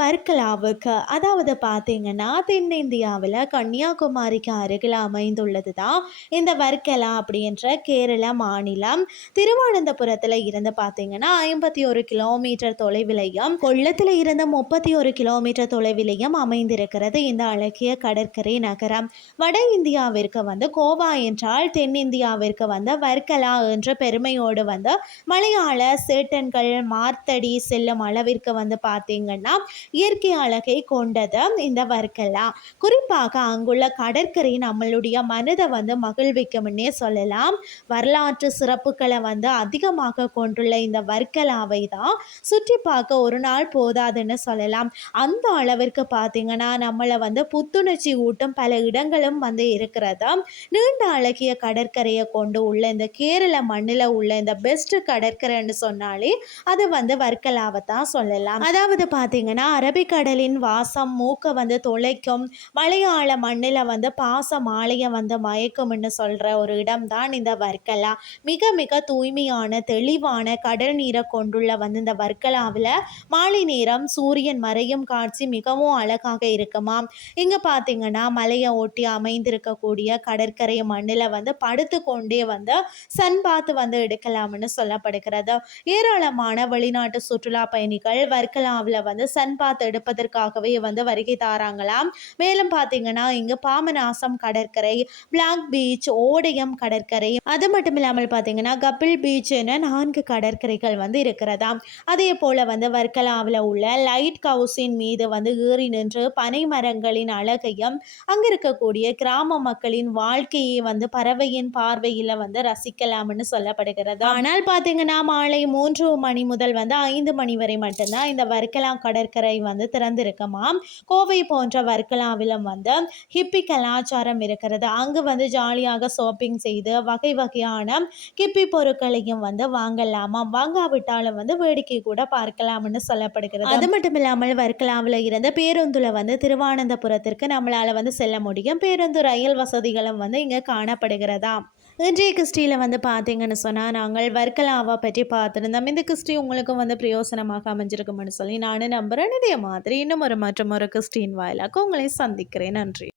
வர்க்கலாவுக்கு. அதாவது பார்த்தீங்கன்னா தென்னிந்தியாவில் கன்னியாகுமரிக்கு அருகில் அமைந்துள்ளது தான் இந்த வர்க்கலா அப்படின்ற கேரள மாநிலம். திருவனந்தபுரத்தில் இருந்து பார்த்தீங்கன்னா ஐம்பத்தி ஒரு கிலோமீட்டர் தொலைவிலையும் கொள்ளத்தில் இருந்து முப்பத்தி ஒரு கிலோமீட்டர் தொலைவிலையும் அமைந்திருக்கிறது இந்த அழகிய கடற்கரை நகரம். வட இந்தியாவிற்கு வந்து கோவா என்றால் தென்னிந்தியாவிற்கு வந்து வர்க்கலா என்ற பெருமையோடு வந்து மலையாள சேட்டன்கள் மார்த்தடி செல்லும் அளவிற்கு வந்து பார்த்தீங்கன்னா இயற்கை அழகை கொண்டது இந்த வர்க்கலா. குறிப்பாக அங்குள்ள கடற்கரை நம்மளுடைய மனதை வந்து மகிழ்விக்கும்னே சொல்லலாம். வரலாற்று சிறப்புகளை வந்து அதிகமாக கொண்டுள்ள இந்த வர்க்கலாவை தான் சுற்றி பார்க்க ஒரு நாள் போதாதுன்னு சொல்லலாம். அந்த அளவிற்கு பார்த்தீங்கன்னா நம்மளை வந்து புத்துணர்ச்சி ஊட்டும் பல இடங்களும் வந்து இருக்கிறது. நீண்ட அழகிய கடற்கரையை கொண்டு உள்ள இந்த கேரள மண்ணில் உள்ள இந்த பெஸ்ட் கடற்கரைன்னு சொன்னாலே அது வந்து வர்க்கலாவை தான் சொல்லலாம். அதாவது பார்த்தீங்கன்னா அரபிக்கடலின் வாசம் மூக்கை வந்து துளைக்கும் மலையாள மண்ணில் வந்து பாச மாலையை வந்து மயக்கும்னு சொல்கிற ஒரு இடம் தான் இந்த வர்க்கலா மிக மிக தூய்மையான தெளிவான கடல் நீரை கொண்டுள்ள வந்து இந்த வர்க்கலாவில் மாலை நேரம் சூரியன் மறையும் காட்சி மிகவும் அழகாக இருக்குமாம் இங்கே பார்த்தீங்கன்னா மலையை ஒட்டி அமைந்திருக்கக்கூடிய கடற்கரை மண்ணில் வந்து படுத்து கொண்டே வந்து சன் பாத்து வந்து எடுக்கலாம்னு சொல்லப்படுகிறது. ஏராளமான வெளிநாட்டு சுற்றுலா பயணிகள் வர்க்கலாவில் வந்து சன் பாத் எடுப்பதற்காகவே வந்து வருகை தாராங்களாம். மேலும் பார்த்தீங்கன்னா இங்கு பாமநாசம் கடற்கரை பிளாக் பீச் ஓடயம் கடற்கரை அது மட்டும் இல்லாமல் பார்த்தீங்கன்னா கபில் பீச் என நான்கு கடற்கரைகள் வந்து இருக்கிறதாம். அதே போல வந்து வர்க்கலாவில் உள்ள லைட் ஹவுஸின் மீது வந்து ஏறி நின்று பனை மரங்களின் அழகையும் அங்கே இருக்கக்கூடிய கிராம மக்களின் வாழ்க்கையை வந்து பறவையின் பார்வையில் வந்து ரசிக்கலாம்னு சொல்லப்படுகிறது ஆனால் பார்த்தீங்கன்னா மாலை மூன்று மணி முதல் வந்து ஐந்து மணி வரை மட்டும்தான் இந்த வர்க்கலா கடற்கரை வந்து திறந்திருக்குமாம் கோவை போன்ற வர்க்கலாவிலும் வந்து ஹிப்பி கலாச்சாரம் இருக்கிறது. அங்கு வந்து ஜாலியாக ஷாப்பிங் செய்து வகை வகையான கிப்பி பொருட்களையும் வந்து வாங்கலாமாம் வாங்காவிட்டாலும் வந்து வேடிக்கை கூட பார்க்கலாம்னு சொல்லப்படுகிறது. அது மட்டும் இல்லாமல் வர்க்கலாவில் இருந்த பேருந்துல வந்து திருவானந்தபுரத்திற்கு நம்மளால வந்து செல்ல முடியும். பேருந்து ரயில் வசதிகளும் வந்து இங்கே காணப்படுகிறதா இன்றைய கிறிஸ்டியில் வந்து பார்த்தீங்கன்னு சொன்னால் நாங்கள் வர்க்கலாவை பற்றி பார்த்துருந்தோம். இந்த கிறிஸ்டி உங்களுக்கும் வந்து பிரயோசனமாக அமைஞ்சிருக்கும்னு சொல்லி நான் நம்புகிறேன் இதே மாதிரி இன்னும் ஒரு மற்றும் ஒரு கிறிஸ்டின் வாயிலாக உங்களை சந்திக்கிறேன். நன்றி.